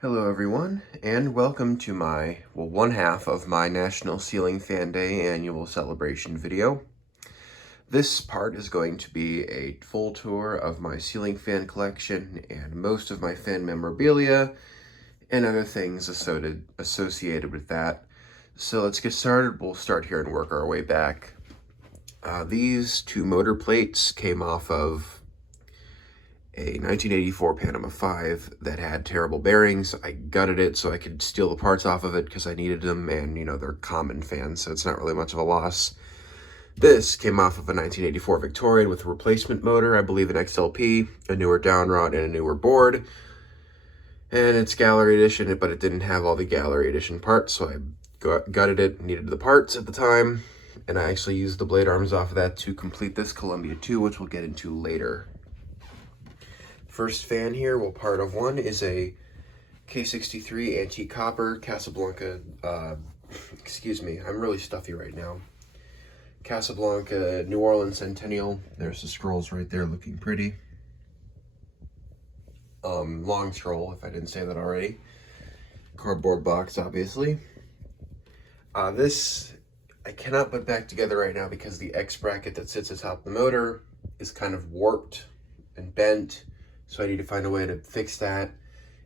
Hello everyone, and welcome to my, one half of my National Ceiling Fan Day annual celebration video. This part is going to be a full tour of my ceiling fan collection and most of my fan memorabilia and other things associated with that. So let's get started. We'll start here and work our way back. These two motor plates came off of a 1984 Panama 5 that had terrible bearings. I gutted it so I could steal the parts off of it because I needed them, and they're common fans, so it's not really much of a loss. This came off of a 1984 Victorian with a replacement motor, I believe an XLP, a newer downrod, and a newer board. And it's gallery edition, but it didn't have all the gallery edition parts, so I gutted it, needed the parts at the time, and I actually used the blade arms off of that to complete this Columbia 2, which we'll get into later. First fan here, part of one, is a K63 antique copper Casablanca, excuse me, I'm really stuffy right now. Casablanca New Orleans Centennial. There's the scrolls right there looking pretty. Long scroll, if I didn't say that already. Cardboard box, obviously. This I cannot put back together right now because the X bracket that sits atop the motor is kind of warped and bent. So I need to find a way to fix that.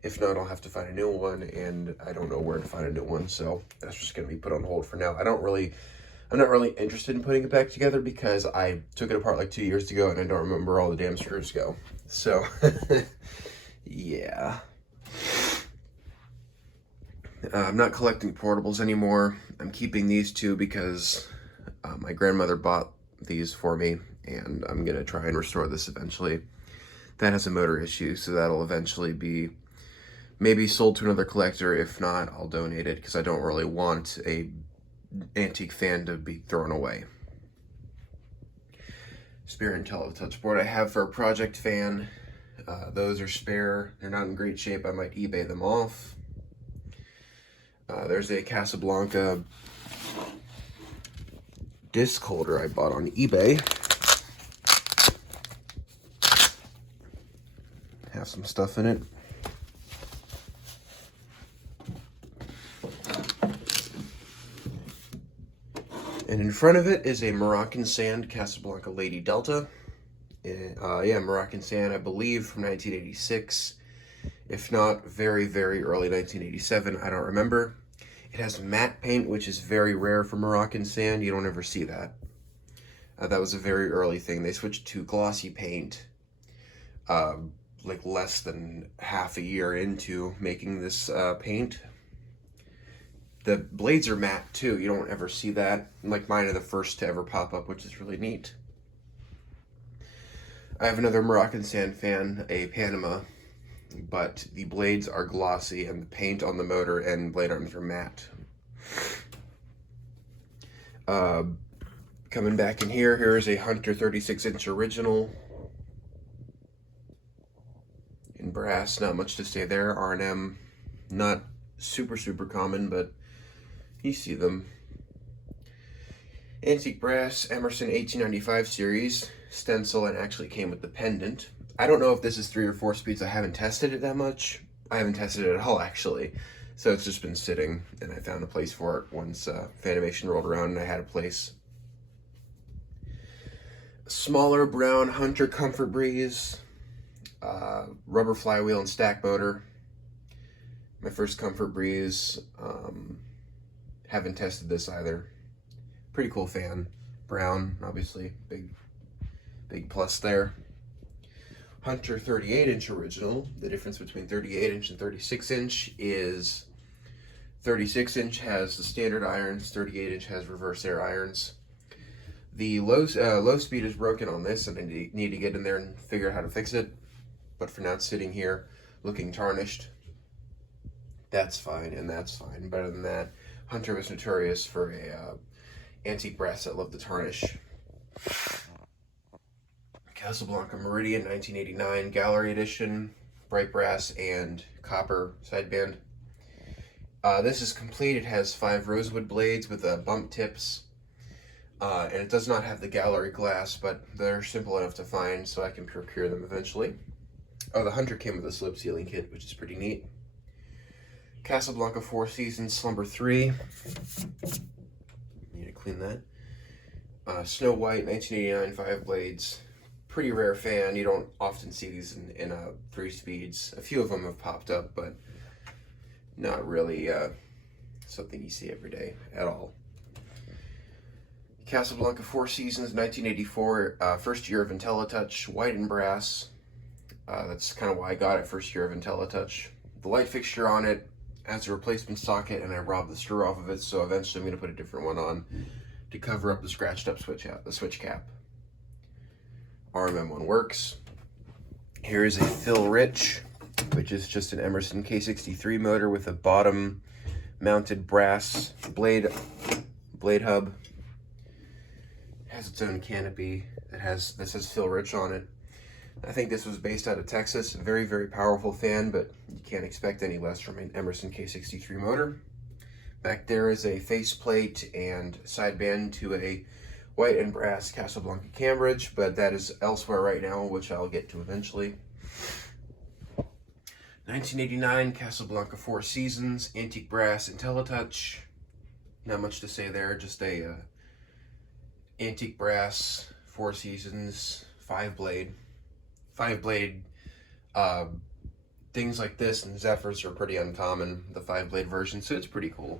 If not, I'll have to find a new one, and I don't know where to find a new one, so that's just gonna be put on hold for now. I'm not really interested in putting it back together because I took it apart like 2 years ago and I don't remember all the damn screws go. So, yeah. I'm not collecting portables anymore. I'm keeping these two because my grandmother bought these for me, and I'm gonna try and restore this eventually. That has a motor issue, so that'll eventually be maybe sold to another collector. If not, I'll donate it because I don't really want a antique fan to be thrown away. Spare and touch board I have for a project fan. Those are spare. They're not in great shape. I might eBay them off. There's a Casablanca disc holder I bought on eBay. Have some stuff in it. And in front of it is a Moroccan Sand Casablanca Lady Delta. Yeah, Moroccan Sand, I believe from 1986. If not, very, very early 1987. I don't remember. It has matte paint, which is very rare for Moroccan Sand. You don't ever see that. That was a very early thing. They switched to glossy paint like less than half a year into making this paint. The blades are matte too. You don't ever see that. Like mine are the first to ever pop up, which is really neat. I have another Moroccan Sand fan, a Panama, but the blades are glossy and the paint on the motor and blade arms are matte. Coming back in here, here's a Hunter 36-inch original in brass. Not much to say there. R&M, not super common, but you see them. Antique brass, Emerson 1895 series, stencil, and actually came with the pendant. I don't know if this is 3 or 4 speeds. I haven't tested it that much. I haven't tested it at all, actually. So it's just been sitting, and I found a place for it once Fanimation rolled around and I had a place. Smaller brown Hunter Comfort Breeze, rubber flywheel and stack motor. My first Comfort Breeze. Haven't tested this either. Pretty cool fan. Brown, obviously. Big plus there. Hunter 38-inch original. The difference between 38-inch and 36-inch is 36-inch has the standard irons, 38-inch has reverse air irons. The low speed is broken on this, and I need to get in there and figure out how to fix it. But for now, it's sitting here looking tarnished. That's fine, and that's fine. Better than that. Hunter was notorious for a antique brass that loved to tarnish. Casablanca Meridian 1989 Gallery Edition, bright brass and copper sideband. This is complete. It has 5 rosewood blades with bump tips. And it does not have the gallery glass, but they're simple enough to find, so I can procure them eventually. Oh, the Hunter came with a slope ceiling kit, which is pretty neat. Casablanca Four Seasons Slumber 3. Need to clean that. Snow White 1989 5 blades. Pretty rare fan. You don't often see these in 3 speeds. A few of them have popped up, but not really something you see every day at all. Casablanca Four Seasons 1984, first year of IntelliTouch, white and brass. That's kind of why I got it, first year of IntelliTouch. The light fixture on it has a replacement socket, and I robbed the screw off of it, so eventually I'm going to put a different one on to cover up the scratched up switch cap. RMM1 works. Here is a Phil Rich, which is just an Emerson K63 motor with a bottom mounted brass blade hub. It has its own canopy that says Phil Rich on it. I think this was based out of Texas. A very, very powerful fan, but you can't expect any less from an Emerson K63 motor. Back there is a faceplate and sideband to a white and brass Casablanca Cambridge, but that is elsewhere right now, which I'll get to eventually. 1989 Casablanca Four Seasons, antique brass IntelliTouch. Not much to say there, just a antique brass Four Seasons 5-blade. 5-blade things like this and Zephyrs are pretty uncommon, the 5-blade version, so it's pretty cool.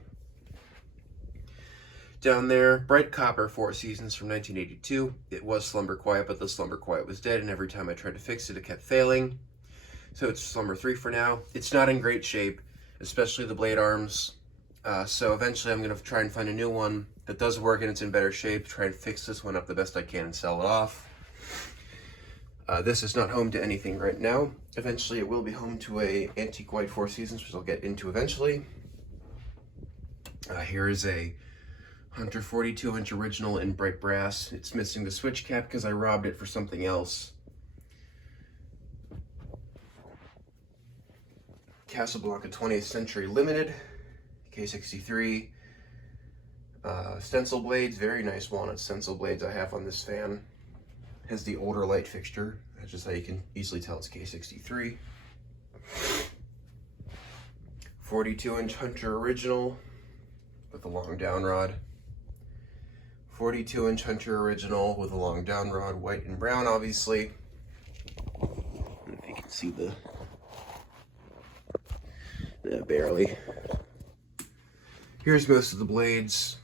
Down there, bright copper Four Seasons from 1982. It was Slumber Quiet, but the Slumber Quiet was dead, and every time I tried to fix it, it kept failing. So it's Slumber 3 for now. It's not in great shape, especially the blade arms. So eventually I'm going to try and find a new one that does work and it's in better shape, try and fix this one up the best I can and sell it off. This is not home to anything right now. Eventually it will be home to a antique white Four Seasons, which I'll get into eventually. Here is a Hunter 42-inch original in bright brass. It's missing the switch cap because I robbed it for something else. Casablanca 20th Century Limited, K63. Stencil blades, very nice walnut stencil blades I have on this fan. Has the older light fixture. That's just how you can easily tell it's K63. 42-inch Hunter original with a long down rod. 42-inch Hunter original with a long down rod, white and brown, obviously. If you can see barely. Here's most of the blades.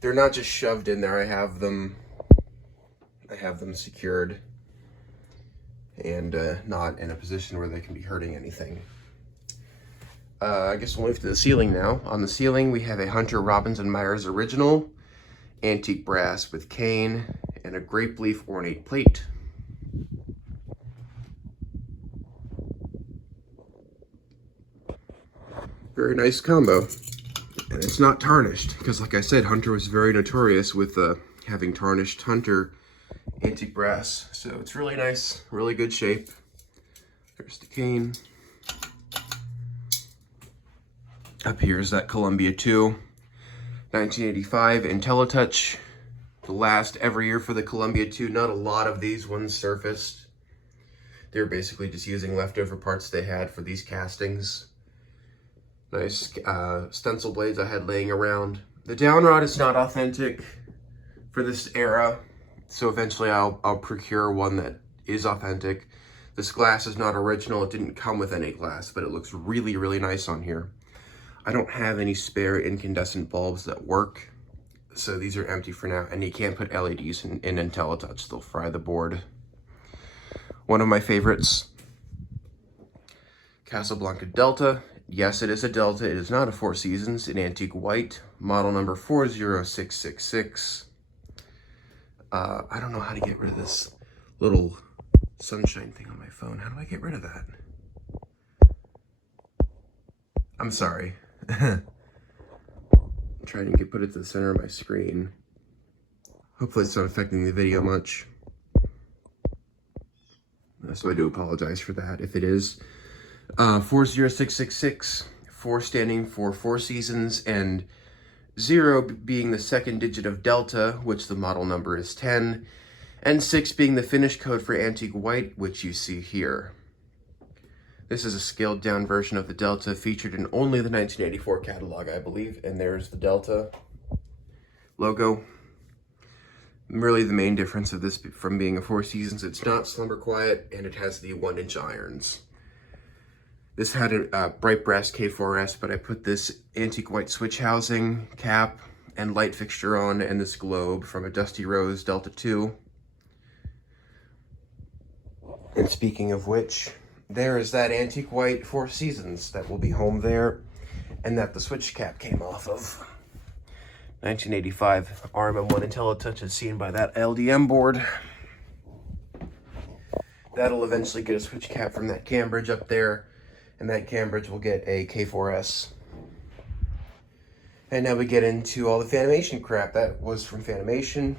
They're not just shoved in there. I have them secured and not in a position where they can be hurting anything. I guess we'll move to the ceiling now. On the ceiling, we have a Hunter Robbins & Myers original, antique brass with cane, and a grape leaf ornate plate. Very nice combo. And it's not tarnished, because like I said, Hunter was very notorious with having tarnished Hunter antique brass. So it's really nice, really good shape. There's the cane. Up here is that Columbia 2, 1985 IntelliTouch. The last every year for the Columbia 2. Not a lot of these ones surfaced. They're basically just using leftover parts they had for these castings. Nice stencil blades I had laying around. The downrod is not authentic for this era, so eventually I'll procure one that is authentic. This glass is not original. It didn't come with any glass, but it looks really, really nice on here. I don't have any spare incandescent bulbs that work, so these are empty for now, and you can't put LEDs in IntelliTouch. They'll fry the board. One of my favorites, Casablanca Delta. Yes, it is a Delta. It is not a Four Seasons, an antique white, model number 40666. I don't know how to get rid of this little sunshine thing on my phone. How do I get rid of that? I'm sorry. I'm trying to put it to the center of my screen. Hopefully it's not affecting the video much. So I do apologize for that if it is. 40666, 4 standing for Four Seasons, and 0 being the second digit of Delta, which the model number is 10, and 6 being the finish code for antique white, which you see here. This is a scaled down version of the Delta featured in only the 1984 catalog, I believe, and there's the Delta logo. Really the main difference of this from being a Four Seasons, it's not Slumber Quiet, and it has the 1-inch irons. This had a bright brass K4S, but I put this antique white switch housing, cap, and light fixture on, and this globe from a Dusty Rose Delta 2. And speaking of which, there is that antique white Four Seasons that will be home there, and that the switch cap came off of. 1985 RMM1 IntelliTouch is seen by that LDM board. That'll eventually get a switch cap from that Cambridge up there, and that Cambridge will get a K4S. And now we get into all the Fanimation crap. That was from Fanimation.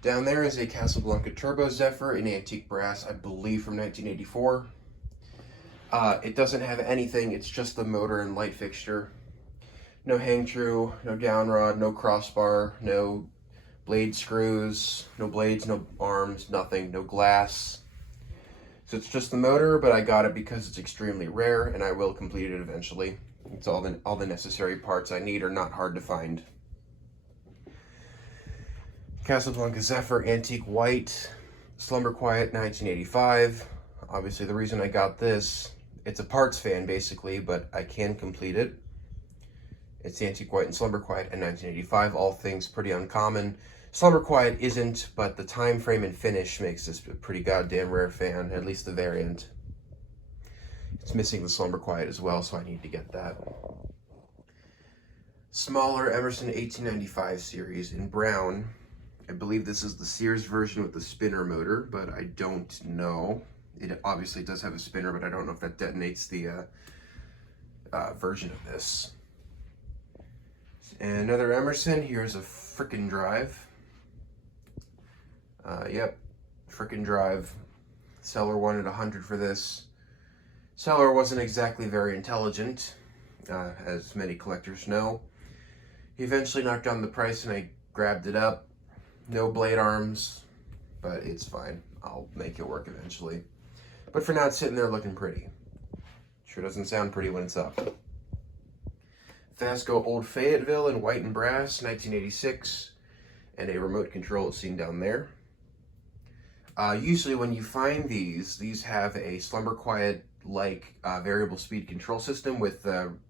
Down there is a Casablanca Turbo Zephyr in antique brass, I believe from 1984. It doesn't have anything, it's just the motor and light fixture. No hang true, no down rod, no crossbar, no blade screws, no blades, no arms, nothing, no glass. So it's just the motor, but I got it because it's extremely rare, and I will complete it eventually. It's all the necessary parts I need are not hard to find. Casablanca Zephyr Antique White, Slumber Quiet 1985. Obviously the reason I got this, it's a parts fan basically, but I can complete it. It's Antique White and Slumber Quiet in 1985, all things pretty uncommon. Slumber Quiet isn't, but the time frame and finish makes this a pretty goddamn rare fan, at least the variant. It's missing the Slumber Quiet as well, so I need to get that. Smaller Emerson 1895 series in brown. I believe this is the Sears version with the spinner motor, but I don't know. It obviously does have a spinner, but I don't know if that detonates the version of this. And another Emerson, here's a frickin' drive. Yep, frickin' drive. Seller wanted 100 for this. Seller wasn't exactly very intelligent, as many collectors know. He eventually knocked down the price and I grabbed it up. No blade arms, but it's fine. I'll make it work eventually. But for now, it's sitting there looking pretty. Sure doesn't sound pretty when it's up. Vasco Old Fayetteville in white and brass, 1986, and a remote control is seen down there. Usually when you find these have a Slumber Quiet-like variable speed control system with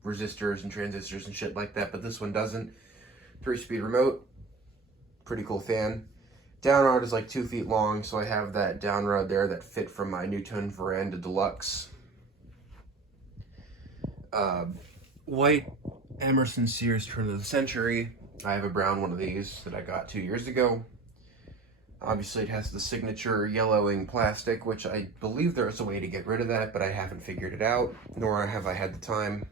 resistors and transistors and shit like that, but this one doesn't. 3-speed remote. Pretty cool fan. Down rod is like 2 feet long, so I have that down rod there that fit from my Newton Veranda Deluxe. White Emerson Sears Turn of the Century. I have a brown one of these that I got 2 years ago. Obviously it has the signature yellowing plastic, which I believe there's a way to get rid of that, but I haven't figured it out, nor have I had the time.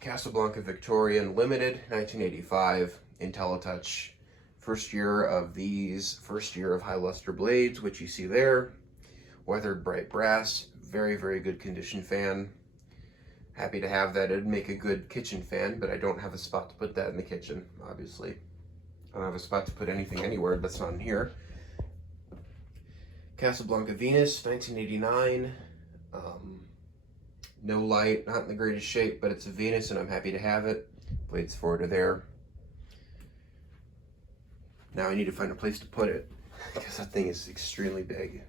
Casablanca Victorian Limited, 1985, IntelliTouch. First year of these, first year of high luster blades, which you see there. Weathered bright brass, very, very good condition fan. Happy to have that. It'd make a good kitchen fan, but I don't have a spot to put that in the kitchen, obviously. I don't have a spot to put anything anywhere that's not in here. Casablanca Venus, 1989. No light, not in the greatest shape, but it's a Venus and I'm happy to have it. Blades forward are there. Now I need to find a place to put it because that thing is extremely big.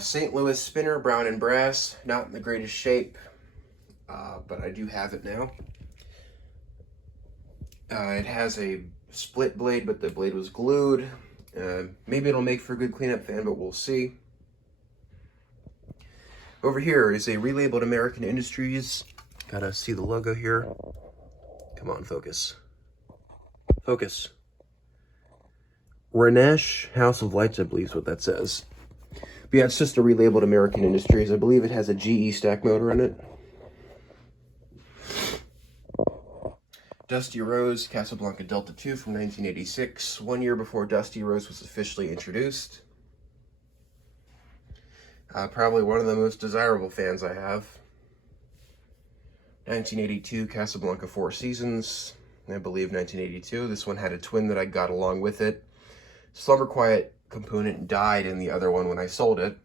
St. Louis spinner, brown and brass, not in the greatest shape, but I do have it now. It has a split blade, but the blade was glued. Maybe it'll make for a good cleanup fan, but we'll see. Over here is a relabeled American Industries. Gotta see the logo here. Come on, focus. Focus. Renesh House of Lights, I believe is what that says. But yeah, it's just a relabeled American Industries. I believe it has a GE stack motor in it. Dusty Rose Casablanca Delta 2 from 1986, 1 year before Dusty Rose was officially introduced. Probably one of the most desirable fans I have. 1982 Casablanca Four Seasons, I believe 1982. This one had a twin that I got along with it. Slumber Quiet component died in the other one when I sold it,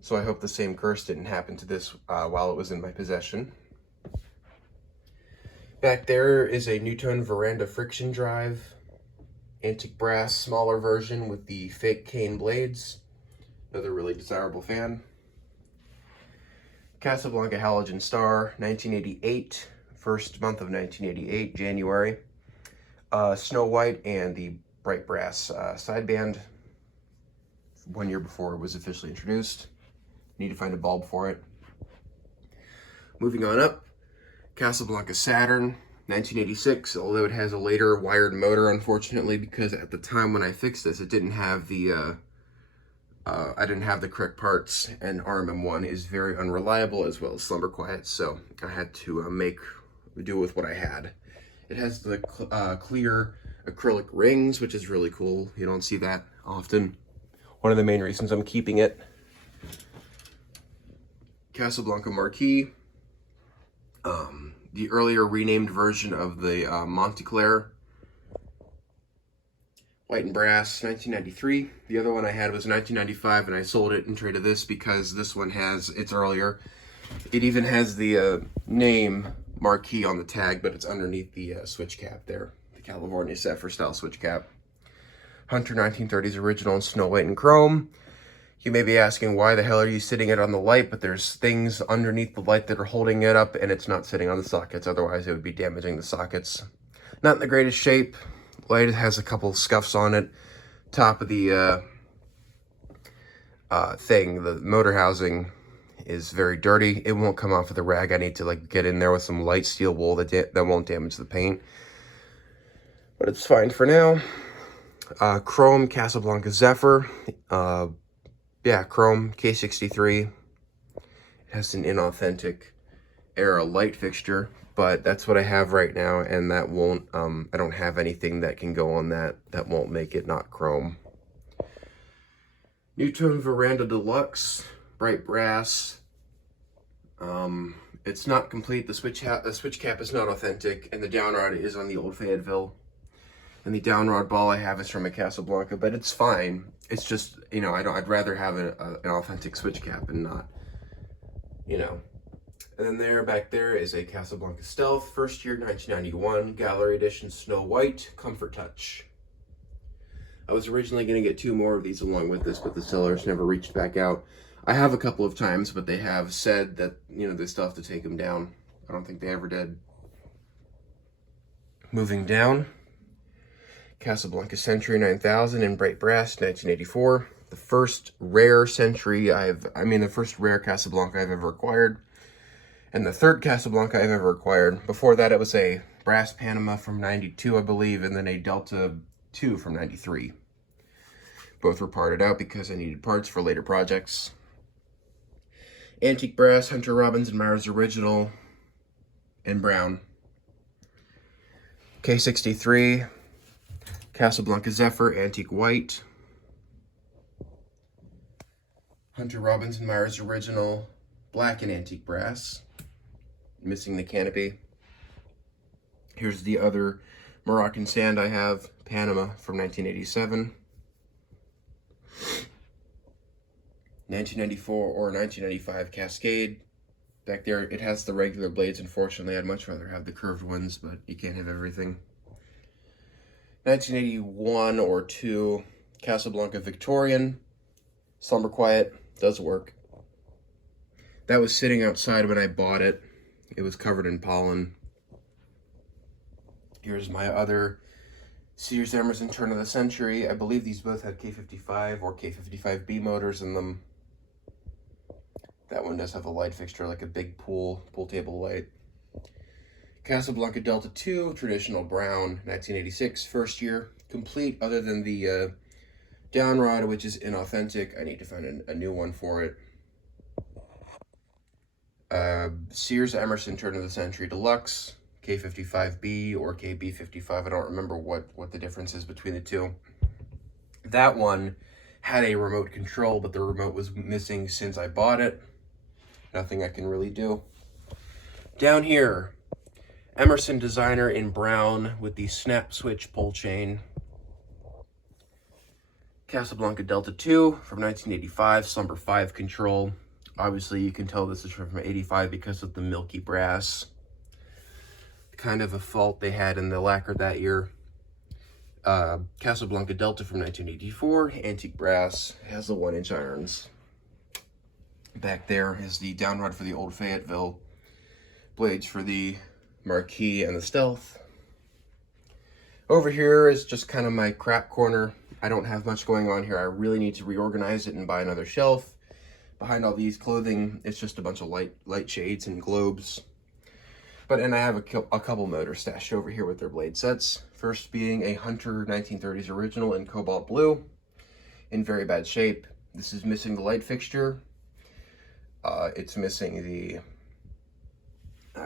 so I hope the same curse didn't happen to this while it was in my possession. Back there is a Newton Veranda friction drive, antique brass, smaller version with the fake cane blades. Another really desirable fan. Casablanca Halogen Star, 1988, first month of 1988, January. Snow White and the bright brass sideband, 1 year before it was officially introduced. Need to find a bulb for it. Moving on up, Casablanca Saturn, 1986, although it has a later wired motor, unfortunately, because at the time when I fixed this, it didn't have the, I didn't have the correct parts, and RMM1 is very unreliable, as well as Slumber Quiet, so I had to do with what I had. It has the clear acrylic rings, which is really cool. You don't see that often. One of the main reasons I'm keeping it. Casablanca Marquis, the earlier renamed version of the Montclair. White and brass, 1993. The other one I had was 1995, and I sold it and traded this because this one it's earlier. It even has the name Marquis on the tag, but it's underneath the switch cap there. The California Zephyr style switch cap. Hunter 1930s original in Snow White and Chrome. You may be asking, why the hell are you sitting it on the light? But there's things underneath the light that are holding it up, and it's not sitting on the sockets. Otherwise, it would be damaging the sockets. Not in the greatest shape. Light has a couple scuffs on it. Top of the the motor housing is very dirty. It won't come off with a rag. I need to get in there with some light steel wool that won't damage the paint. But it's fine for now. Chrome Casablanca Zephyr. Yeah, Chrome K63. It has an inauthentic era light fixture, but that's what I have right now, and that won't, I don't have anything that can go on that won't make it not chrome. Newton Veranda Deluxe, bright brass. It's not complete. The switch cap is not authentic, and the downrod is on the old Fayetteville. And the downrod ball I have is from a Casablanca, but it's fine. It's just, you know, I'd rather have an authentic switch cap and not, you know. And then back there is a Casablanca Stealth, first year 1991, Gallery Edition Snow White, Comfort Touch. I was originally going to get 2 more of these along with this, but the sellers never reached back out. I have a couple of times, but they have said that, you know, they still have to take them down. I don't think they ever did. Moving down, Casablanca Century 9000 in bright brass, 1984. The first rare Century the first rare Casablanca I've ever acquired. And the third Casablanca I've ever acquired. Before that, it was a brass Panama from 92, I believe, and then a Delta 2 from 93. Both were parted out because I needed parts for later projects. Antique brass, Hunter Robbins and Myers original in brown. K63, Casablanca Zephyr, antique white. Hunter Robbins and Myers original, black and antique brass. Missing the canopy. Here's the other Moroccan sand I have, Panama from 1987. 1994 or 1995 Cascade. Back there, it has the regular blades. Unfortunately, I'd much rather have the curved ones, but you can't have everything. 1981 or 2 Casablanca Victorian. Slumber Quiet, does work. That was sitting outside when I bought it. It was covered in pollen. Here's my other Sears Emerson Turn of the Century. I believe these both have K55 or K55B motors in them. That one does have a light fixture, like a big pool table light. Casablanca Delta 2, traditional brown, 1986, first year, complete other than the downrod, which is inauthentic. I need to find a new one for it. Sears Emerson Turn of the Century Deluxe, K55B or KB55. I don't remember what the difference is between the two. That one had a remote control, but the remote was missing since I bought it. Nothing I can really do. Down here, Emerson Designer in brown with the snap switch pull chain. Casablanca Delta 2 from 1985, Slumber 5 control. Obviously, you can tell this is from 85 because of the milky brass. Kind of a fault they had in the lacquer that year. Casablanca Delta from 1984, antique brass, has the 1-inch irons. Back there is the downrod for the old Fayetteville, blades for the Marquis and the Stealth. Over here is just kind of my crap corner. I don't have much going on here. I really need to reorganize it and buy another shelf. Behind all these clothing, it's just a bunch of light shades and globes. And I have a couple motors stashed over here with their blade sets. First being a Hunter 1930s original in cobalt blue, in very bad shape. This is missing the light fixture. It's missing the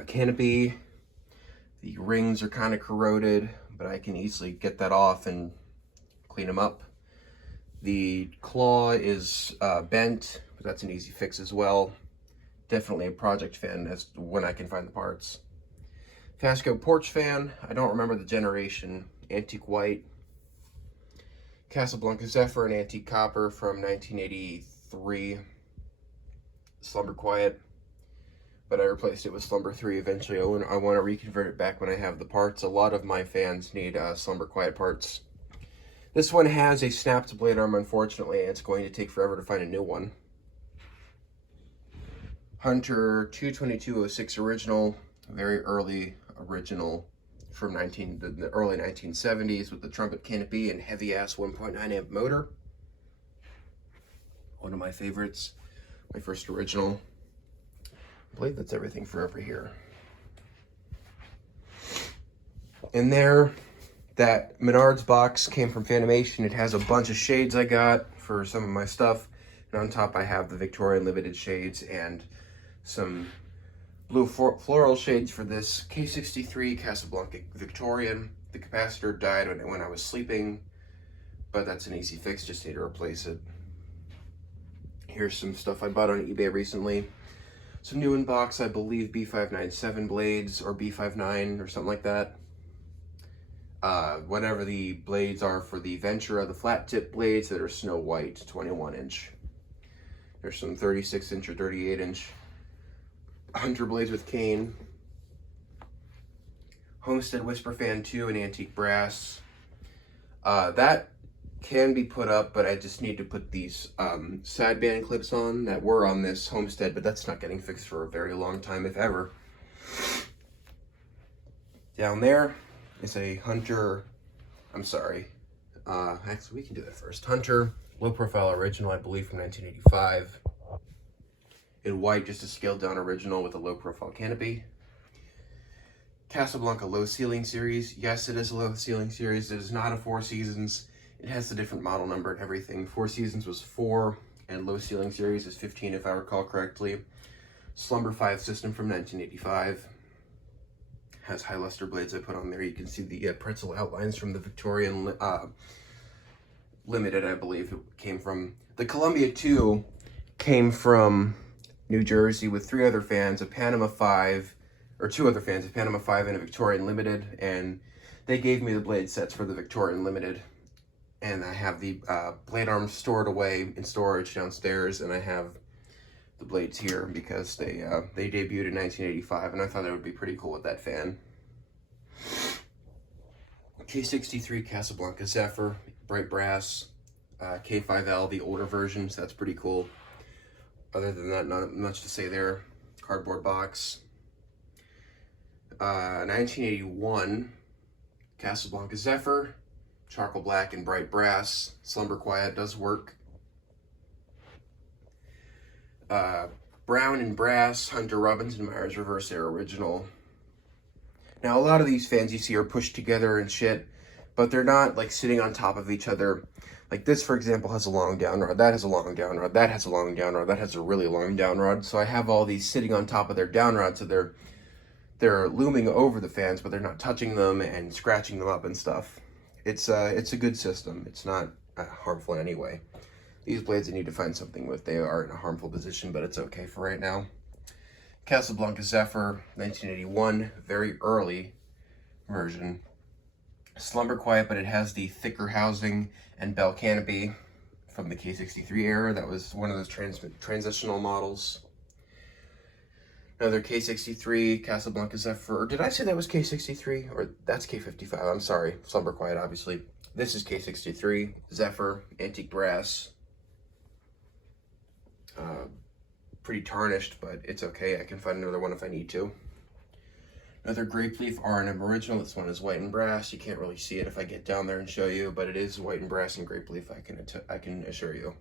canopy. The rings are kind of corroded, but I can easily get that off and clean them up. The claw is bent, but that's an easy fix as well. Definitely a project fan as when I can find the parts. Fastco porch fan, I don't remember the generation, antique white. Casablanca Zephyr, an antique copper from 1983, Slumber Quiet, but I replaced it with Slumber 3 eventually. I want to reconvert it back when I have the parts. A lot of my fans need Slumber Quiet parts. This one has a snapped blade arm, unfortunately, and it's going to take forever to find a new one. Hunter 22206 original, very early original from the early 1970s with the trumpet canopy and heavy ass 1.9 amp motor. One of my favorites, my first original. I believe that's everything for over here. In there, that Menards box came from Fanimation. It has a bunch of shades I got for some of my stuff. And on top I have the Victorian Limited shades and some blue floral shades for this K63 Casablanca Victorian. The capacitor died when I was sleeping, but that's an easy fix, just need to replace it. Here's some stuff I bought on eBay recently. Some new in box, I believe B597 blades, or B59 or something like that. Whatever the blades are for the Ventura, the flat tip blades that are Snow White, 21-inch. There's some 36-inch or 38-inch Hunter blades with cane. Homestead Whisper Fan 2 in antique brass. That can be put up, but I just need to put these side band clips on that were on this Homestead, but that's not getting fixed for a very long time, if ever. Down there is a Hunter, actually we can do that first. Hunter low profile original, I believe from 1985. In white, just a scaled down original with a low profile canopy. Casablanca low ceiling series. Yes, it is a low ceiling series. It is not a Four Seasons. It has a different model number and everything. Four Seasons was 4, and low ceiling series is 15 if I recall correctly. Slumber 5 system from 1985. Has high luster blades I put on there. You can see the pretzel outlines from the Victorian Limited, I believe it came from. The Columbia 2 came from New Jersey with 3 other fans, a Panama 5, or 2 other fans, a Panama 5 and a Victorian Limited, and they gave me the blade sets for the Victorian Limited. And I have the blade arms stored away in storage downstairs, and I have the blades here because they debuted in 1985, and I thought it would be pretty cool with that fan. K63 Casablanca Zephyr, bright brass, K5L, the older versions, that's pretty cool. Other than that, not much to say there. Cardboard box. 1981 Casablanca Zephyr, charcoal black and bright brass. Slumber Quiet does work. Brown and brass, Hunter Robinson Myers Reverse Air original. Now, a lot of these fans you see are pushed together and shit, but they're not like sitting on top of each other. Like this, for example, has a long down rod, that has a long down rod, that has a long down rod, that has a really long down rod. So I have all these sitting on top of their down rod, so they're looming over the fans, but they're not touching them and scratching them up and stuff. It's a good system. It's not harmful in any way. These blades I need to find something with. They are in a harmful position, but it's okay for right now. Casablanca Zephyr, 1981, very early version. Slumber Quiet, but it has the thicker housing and bell canopy. from the K63 era. That was one of those transitional models. Another K63 Casablanca Zephyr. Or did I say that was K63? Or that's K55. I'm sorry. Slumber Quiet, obviously. This is K63 Zephyr, antique brass. Pretty tarnished, but it's okay. I can find another one if I need to. Another grape leaf R&M original. This one is white and brass. You can't really see it if I get down there and show you, but it is white and brass and grape leaf. I can assure you.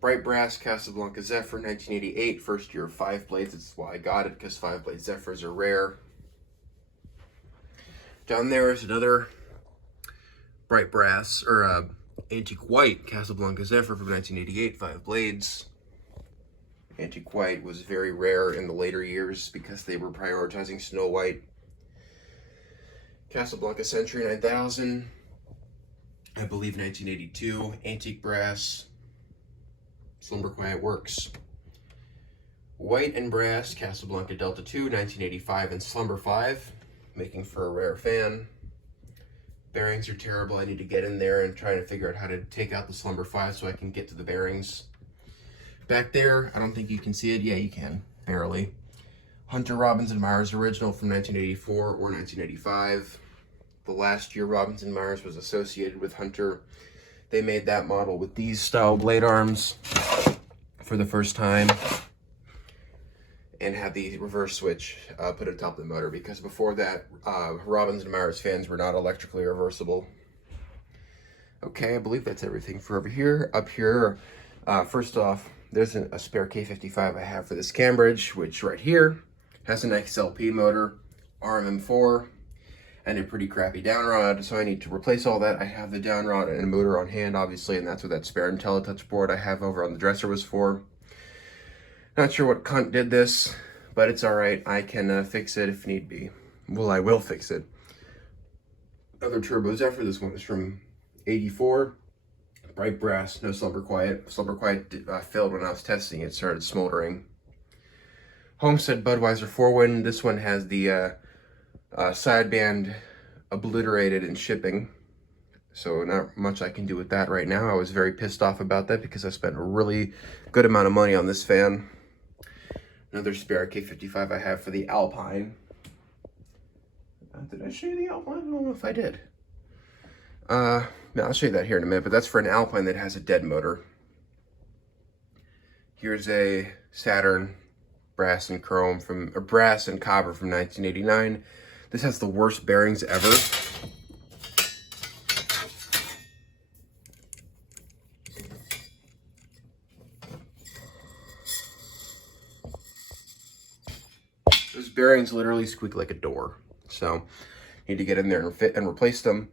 Bright brass Casablanca Zephyr, 1988, first year of 5 blades. That's why I got it, because 5-blade Zephyrs are rare. Down there is another bright brass, or antique white Casablanca Zephyr from 1988, 5 blades. Antique white was very rare in the later years because they were prioritizing Snow White. Casablanca Century 9000, I believe 1982, antique brass. Slumber Quiet works. White and brass Casablanca Delta 2, 1985, and Slumber 5, making for a rare fan. Bearings are terrible. I need to get in there and try to figure out how to take out the Slumber 5 so I can get to the bearings. Back there, I don't think you can see it. Yeah, you can, barely. Hunter Robbins and Myers original from 1984 or 1985. The last year Robbins and Myers was associated with Hunter, they made that model with these style blade arms for the first time and had the reverse switch put atop the motor, because before that, Robbins and Myers fans were not electrically reversible. Okay, I believe that's everything for over here. Up here, first off, there's a spare K55 I have for this Cambridge, which right here has an XLP motor, RMM4, and a pretty crappy downrod, so I need to replace all that. I have the downrod and a motor on hand, obviously, and that's what that spare IntelliTouch board I have over on the dresser was for. Not sure what cunt did this, but it's alright. I can fix it if need be. Well, I will fix it. Another Turbo Zephyr. This one is from 84. Bright brass, no Slumber Quiet. Slumber Quiet failed when I was testing it, started smoldering. Homestead Budweiser 4-wind. This one has the sideband obliterated in shipping, so not much I can do with that right now. I was very pissed off about that because I spent a really good amount of money on this fan. Another spare K55 I have for the Alpine. Did I show you the Alpine? I don't know if I did. No, I'll show you that here in a minute, but that's for an Alpine that has a dead motor. Here's a Saturn brass and chrome or brass and copper from 1989. This has the worst bearings ever. Those bearings literally squeak like a door. So, need to get in there and fit and replace them.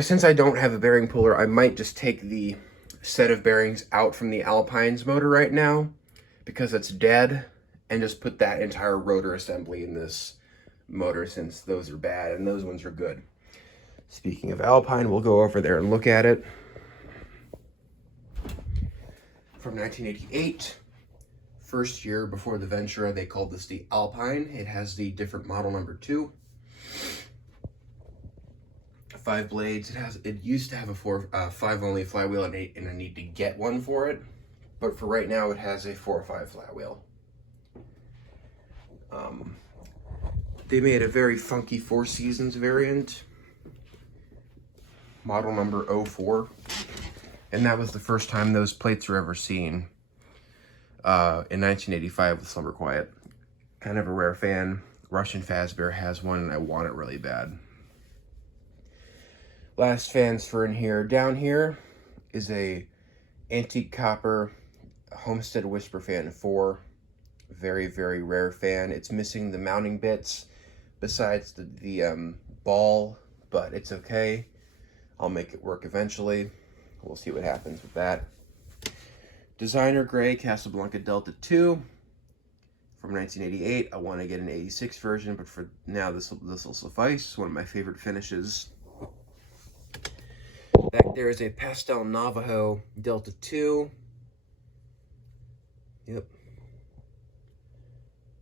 Since I don't have a bearing puller, I might just take the set of bearings out from the Alpine's motor right now, because it's dead, and just put that entire rotor assembly in this motor, since those are bad and those ones are good. Speaking of Alpine, we'll go over there and look at it. From 1988, first year before the Ventura, they called this the Alpine. It has the different model number 2. 5 blades. It used to have a 5 only flywheel, and I need to get one for it. But for right now, it has a 4 or 5 flywheel. They made a very funky 4 Seasons variant, model number 04, and that was the first time those plates were ever seen in 1985 with Slumber Quiet. Kind of a rare fan. Russian Fazbear has one, and I want it really bad. Last fans for in here. Down here is a antique copper Homestead Whisper Fan 4. Very, very rare fan. It's missing the mounting bits besides the ball, but it's okay. I'll make it work eventually. We'll see what happens with that. Designer Gray Casablanca Delta 2 from 1988. I want to get an 86 version, but for now this will suffice. One of my favorite finishes. Back there is a Pastel Navajo Delta 2. Yep.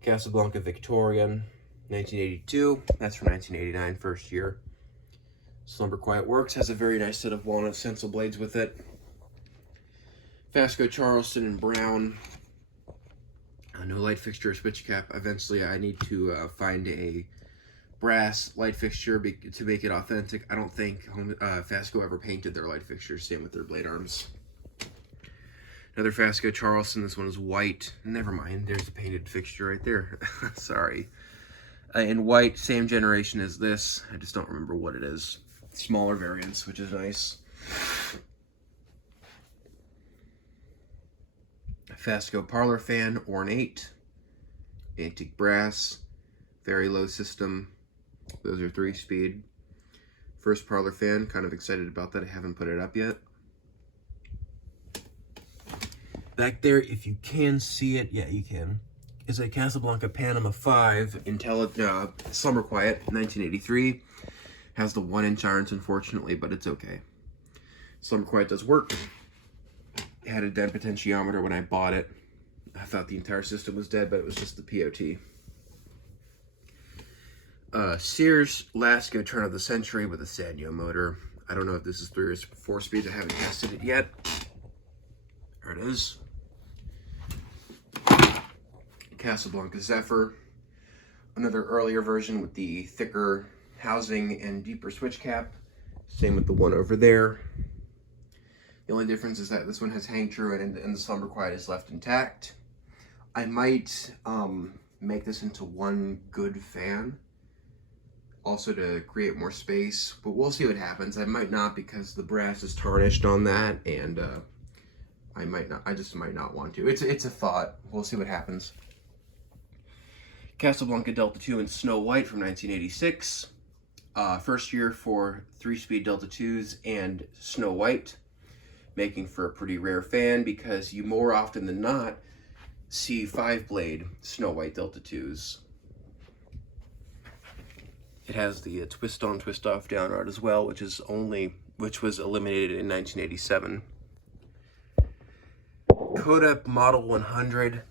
Casablanca Victorian, 1982. That's from 1989, first year. Slumber Quiet Works has a very nice set of walnut stencil blades with it. Fasco Charleston and Brown. No light fixture or switch cap. Eventually I need to find a brass light fixture to make it authentic. I don't think Fasco ever painted their light fixtures. Same with their blade arms. Another Fasco Charleston. This one is white. Never mind. There's a painted fixture right there. Sorry. In white, same generation as this. I just don't remember what it is. Smaller variants, which is nice. Fasco Parlor Fan, ornate. Antique brass. Very low system. Those are 3-speed. First parlor fan, kind of excited about that. I haven't put it up yet. Back there, if you can see it, yeah, you can, is a Casablanca Panama 5 Slumber Quiet, 1983. Has the 1-inch irons, unfortunately, but it's okay. Slumber Quiet does work. It had a dead potentiometer when I bought it. I thought the entire system was dead, but it was just the POT. Sears Lasco turn of the century with a Sanyo motor. I don't know if this is 3 or 4 speeds. I haven't tested it yet. There it is. Casablanca Zephyr. Another earlier version with the thicker housing and deeper switch cap. Same with the one over there. The only difference is that this one has hang true and the Slumber Quiet is left intact. I might make this into one good fan, also to create more space, but we'll see what happens. I might not, because the brass is tarnished on that, and I just might not want to. It's a thought. We'll see what happens. Casablanca Delta 2 in Snow White from 1986. First year for 3-speed Delta 2s and Snow White, making for a pretty rare fan because you more often than not see 5-blade Snow White Delta 2s. It has the twist on, twist off downrod as well, which was eliminated in 1987. Kodak Model 100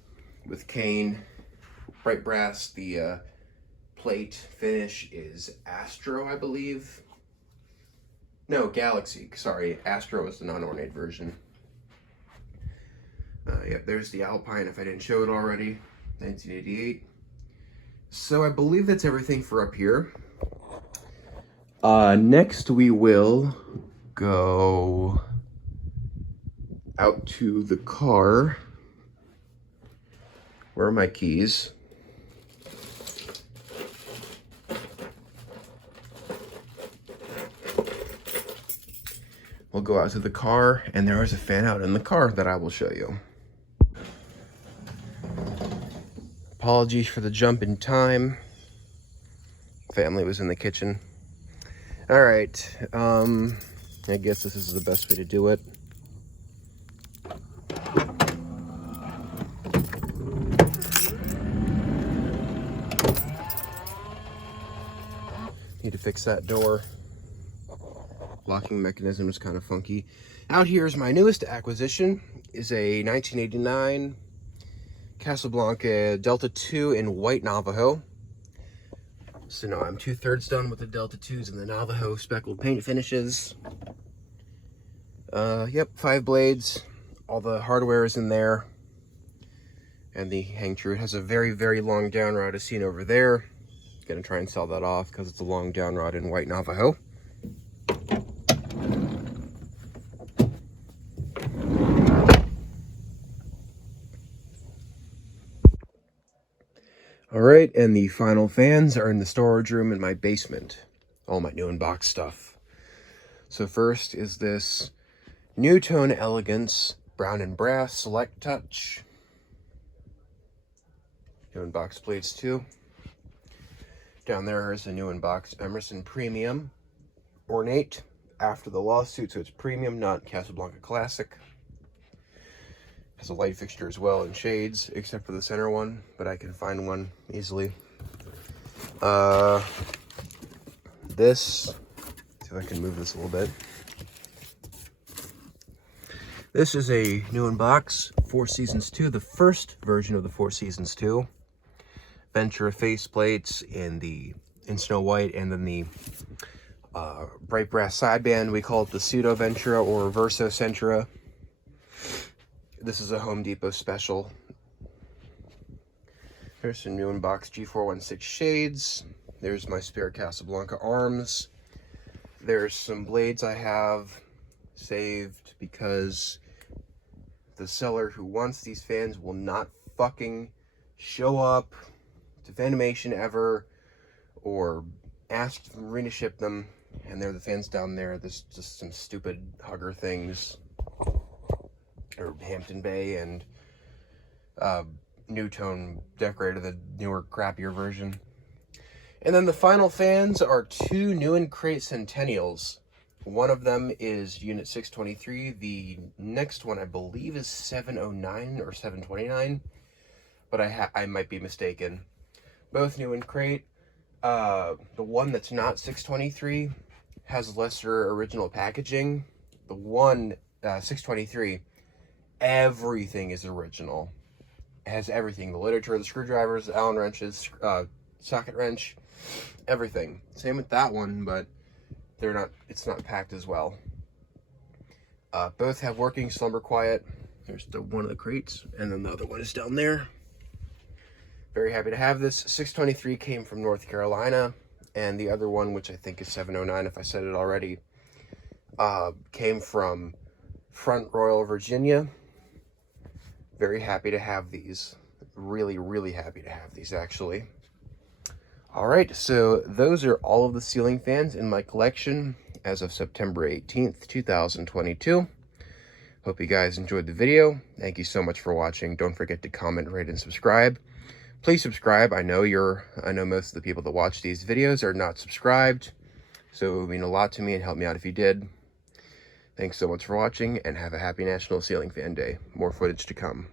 with cane, bright brass. The plate finish is Astro, I believe. No, Galaxy. Sorry, Astro is the non-ornate version. Yep, there's the Alpine if I didn't show it already. 1988. So I believe that's everything for up here. Next we will go out to the car. Where are my keys? We'll go out to the car, and there is a fan out in the car that I will show you. Apologies for the jump in time. Family was in the kitchen. All right, I guess this is the best way to do it. Need to fix that door. Locking mechanism is kind of funky. Out here is my newest acquisition, is a 1989 Casablanca Delta 2 in white Navajo. So now I'm 2/3 done with the Delta 2s and the Navajo speckled paint finishes. Yep, 5 blades. All the hardware is in there. And the hang true. It has a very, very long downrod as seen over there. Gonna try and sell that off because it's a long downrod in white Navajo. All right, and the final fans are in the storage room in my basement. All my new in-box stuff. So first is this New Tone Elegance Brown and Brass Select Touch. New in-box plates too. Down there is a new in-box Emerson Premium Ornate after the lawsuit, so it's premium, not Casablanca Classic. Has a light fixture as well in shades, except for the center one, but I can find one easily. This, see if I can move this a little bit. This is a new in box, Four Seasons 2, the first version of the Four Seasons 2. Ventura face plates in Snow White, and then the bright brass sideband. We call it the Pseudo Ventura or Verso Centura. This is a Home Depot special. There's some new in-box G416 shades. There's my spare Casablanca arms. There's some blades I have saved because the seller who wants these fans will not fucking show up to Fanimation ever or ask Marina ship them, and they're the fans down there. There's just some stupid Hugger things, or Hampton Bay and New Tone Decorator, the newer, crappier version. And then the final fans are two new in crate Centennials. One of them is Unit 623. The next one, I believe, is 709 or 729, but I might be mistaken. Both new in crate. The one that's not 623 has lesser original packaging. The one, 623, everything is original. It has everything: the literature, the screwdrivers, the Allen wrenches, socket wrench, everything. Same with that one, but it's not packed as well. Both have working slumber quiet. There's one of the crates, and then the other one is down there. Very happy to have this. 623 came from North Carolina, and the other one, which I think is 709 if I said it already, came from Front Royal, Virginia. Very happy to have these. Really, really happy to have these, actually. Alright, so those are all of the ceiling fans in my collection as of September 18th, 2022. Hope you guys enjoyed the video. Thank you so much for watching. Don't forget to comment, rate, and subscribe. Please subscribe. I know most of the people that watch these videos are not subscribed, so it would mean a lot to me and help me out if you did. Thanks so much for watching, and have a happy National Ceiling Fan Day. More footage to come.